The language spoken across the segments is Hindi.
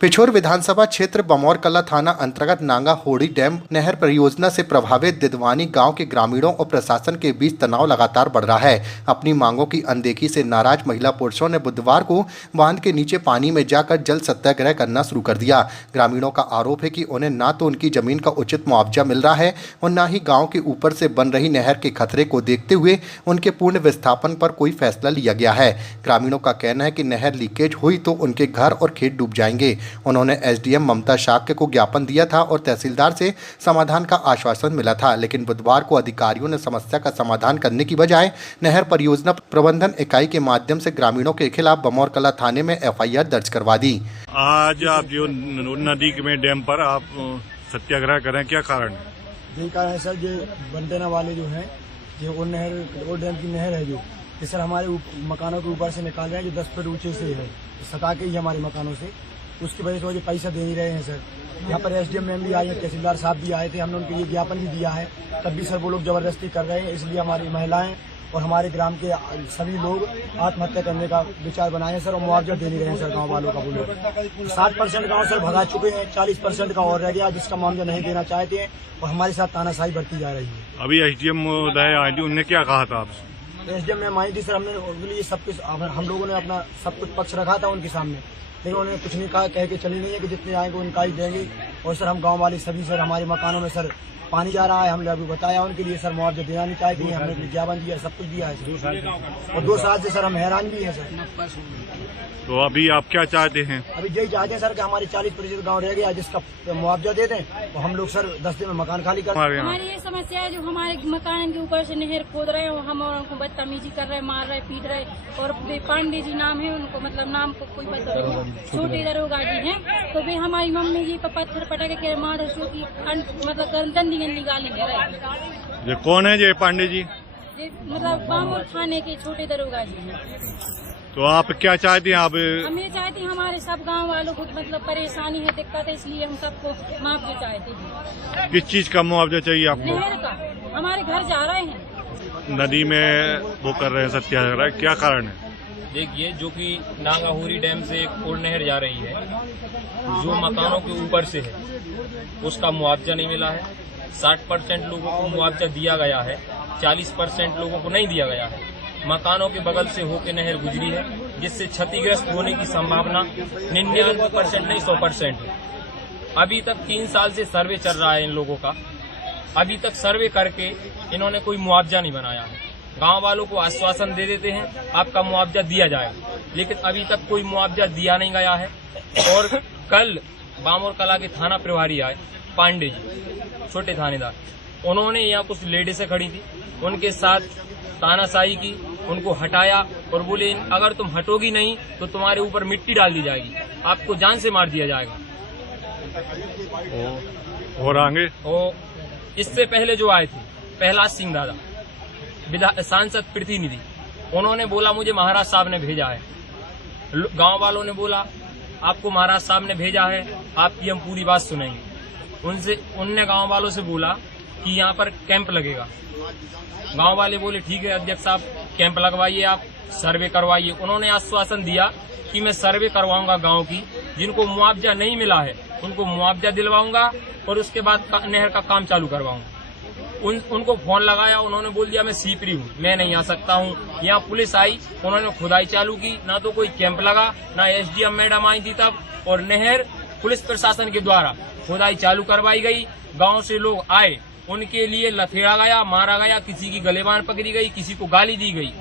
पिछोर विधानसभा क्षेत्र बमौर कला थाना अंतर्गत नांगा होड़ी डैम नहर परियोजना से प्रभावित दिदवानी गांव के ग्रामीणों और प्रशासन के बीच तनाव लगातार बढ़ रहा है। अपनी मांगों की अनदेखी से नाराज महिला पुरुषों ने बुधवार को बांध के नीचे पानी में जाकर जल सत्याग्रह करना शुरू कर दिया। ग्रामीणों का आरोप है कि उन्हें न तो उनकी जमीन का उचित मुआवजा मिल रहा है और न ही गाँव के ऊपर से बन रही नहर के खतरे को देखते हुए उनके पूर्ण विस्थापन पर कोई फैसला लिया गया है। ग्रामीणों का कहना है कि नहर लीकेज हुई तो उनके घर और खेत डूब जाएंगे। उन्होंने एसडीएम ममता शाक्य को ज्ञापन दिया था और तहसीलदार से समाधान का आश्वासन मिला था, लेकिन बुधवार को अधिकारियों ने समस्या का समाधान करने की बजाय नहर परियोजना प्रबंधन इकाई के माध्यम से ग्रामीणों के खिलाफ बमौर कला थाने में एफआईआर दर्ज करवा दी। आज आप जो नदी में डैम पर आप सत्याग्रह करें, क्या कारण है? यही कारण है सर, जो बंटना वाले जो हैं, जो वो डैम की नहर है जो सर हमारे मकानों के ऊपर से निकाल रहे हैं, जो 10 फीट ऊंचे से है, सटा के ही हमारे मकानों से, उसकी वजह से वो पैसा दे नहीं रहे हैं सर। यहाँ पर एसडीएम मैम भी आई है, तहसीलदार साहब भी आए थे, हमने उनके लिए ज्ञापन भी दिया है, तब भी सर वो लोग जबरदस्ती कर रहे हैं। इसलिए हमारी महिलाएं और हमारे ग्राम के सभी लोग आत्महत्या करने का विचार बनाए हैं सर, और मुआवजा दे नहीं रहे हैं सर गाँव वालों का। बोलो 60% गाँव सर भगा चुके हैं, 40% का और रह गया जिसका मुआवजा नहीं देना चाहते हैं, और हमारे साथ तानाशाही बढ़ती जा रही है। अभी एसडीएम महोदय आई थी, उन्होंने क्या कहा था आपसे? एसडीएम मैम आई थी सर, हमने उनके लिए सब कुछ, हम लोगों ने अपना सब कुछ पक्ष रखा था उनके सामने, लेकिन उन्होंने कुछ नहीं कहा, कह के चली नहीं है कि जितने आएंगे उनका ही देंगे। और सर हम गांव वाले सभी सर हमारे मकानों में सर पानी जा रहा है, हमने अभी बताया उनके लिए सर मुआवजा देना नहीं चाहते हैं, हमने विज्ञापन दिया, सब कुछ दिया है सर, और 2 साल से सर हम हैरान भी हैं सर। तो अभी आप क्या चाहते हैं? अभी यही चाहते हैं सर कि हमारे 40% गाँव रह गया जिसका मुआवजा दे दें, और हम लोग सर 10 दिन में मकान खाली कर। हमारी ये समस्या है, जो हमारे मकान के ऊपर से नहर खोद रहे हैं, हम और उनको बदतमीजी कर रहे हैं, मार रहे, पीट रहे, और पांडे जी नाम है उनको, मतलब नाम को कोई पता नहीं, छोटे दरोगा जी हैं, तो वे हमारी मम्मी जी पर पत्थर पटक के मार की मतलब गंदी गंदी गाली दे रहे। ये कौन है ये पांडे जी? ये मतलब बामोर थाने के छोटे दरोगा जी हैं। तो आप क्या चाहते हैं? हम ये चाहते हैं, हमारे सब गांव वालों को मतलब परेशानी है, दिक्कत है, इसलिए हम सबको मुआवजा चाहते हैं। किस चीज का मुआवजा चाहिए आपको? नहर का, हमारे घर जा रहे हैं, नदी में वो कर रहे हैं सत्याग्रह, क्या कारण है? देखिए, जो कि नांगाहुरी डैम से एक और नहर जा रही है, जो मकानों के ऊपर से है, उसका मुआवजा नहीं मिला है। 60% लोगों को मुआवजा दिया गया है, 40% लोगों को नहीं दिया गया है। मकानों के बगल से होकर नहर गुजरी है, जिससे क्षतिग्रस्त होने की संभावना 99% नहीं 100% है। अभी तक 3 साल से सर्वे चल रहा है इन लोगों का, अभी तक सर्वे करके इन्होंने कोई मुआवजा नहीं बनाया है। गांव वालों को आश्वासन दे देते हैं आपका मुआवजा दिया जाएगा, लेकिन अभी तक कोई मुआवजा दिया नहीं गया है। और कल बामौर कला के थाना प्रभारी आए, पांडे जी, छोटे थानेदार, उन्होंने यहाँ कुछ लेडीजें खड़ी थी, उनके साथ तानाशाही की, उनको हटाया और बोले अगर तुम हटोगी नहीं तो तुम्हारे ऊपर मिट्टी डाल दी जाएगी, आपको जान से मार दिया जाएगा। और आगे इससे पहले जो आए थे प्रहलाद सिंह दादा, सांसद प्रतिनिधि, उन्होंने बोला मुझे महाराज साहब ने भेजा है। गांव वालों ने बोला आपको महाराज साहब ने भेजा है, आपकी हम पूरी बात सुनेंगे। उनने गांव वालों से बोला कि यहाँ पर कैंप लगेगा। गांव वाले बोले ठीक है अध्यक्ष साहब, कैंप लगवाइए, आप सर्वे करवाइए। उन्होंने आश्वासन दिया कि मैं सर्वे करवाऊंगा गांव की, जिनको मुआवजा नहीं मिला है उनको मुआवजा दिलवाऊंगा और उसके बाद नहर का काम चालू करवाऊंगा। उनको फोन लगाया, उन्होंने बोल दिया मैं सीपरी हूँ, मैं नहीं आ सकता हूँ। यहाँ पुलिस आई, उन्होंने खुदाई चालू की, ना तो कोई कैंप लगा, ना एसडीएम मैडम आई थी तब, और नहर पुलिस प्रशासन के द्वारा खुदाई चालू करवाई गई। गांव से लोग आए, उनके लिए लथेड़ा गया, मारा गया, किसी की गलेबान पकड़ी गई, किसी को गाली दी गई।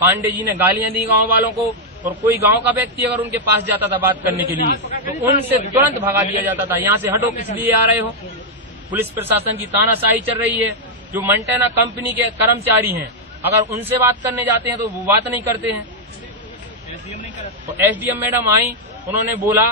पांडे जी ने गालियां दी गांव वालों को, और कोई गांव का व्यक्ति अगर उनके पास जाता था बात करने के लिए तो उनसे तुरंत भगा दिया जाता था, यहाँ से हटो, किस लिए आ रहे हो। पुलिस प्रशासन की तानाशाही चल रही है। जो मंटेना कंपनी के कर्मचारी हैं, अगर उनसे बात करने जाते हैं तो वो बात नहीं करते हैं। तो एसडीएम मैडम आई, उन्होंने बोला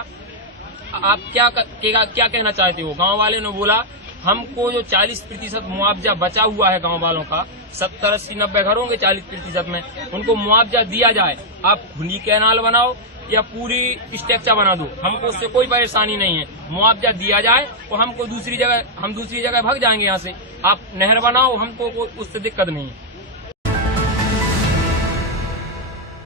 आप क्या कहना चाहते हो। गांव वाले ने बोला हमको जो 40% मुआवजा बचा हुआ है गांव वालों का, 70, 80, 90 घर होंगे 40% में, उनको मुआवजा दिया जाए। आप खुली कैनाल बनाओ या पूरी स्ट्रक्चर बना दो, हमको उससे कोई परेशानी नहीं है। मुआवजा दिया जाए और हम दूसरी जगह भाग जाएंगे यहाँ से। आप नहर बनाओ, हमको उससे दिक्कत नहीं है।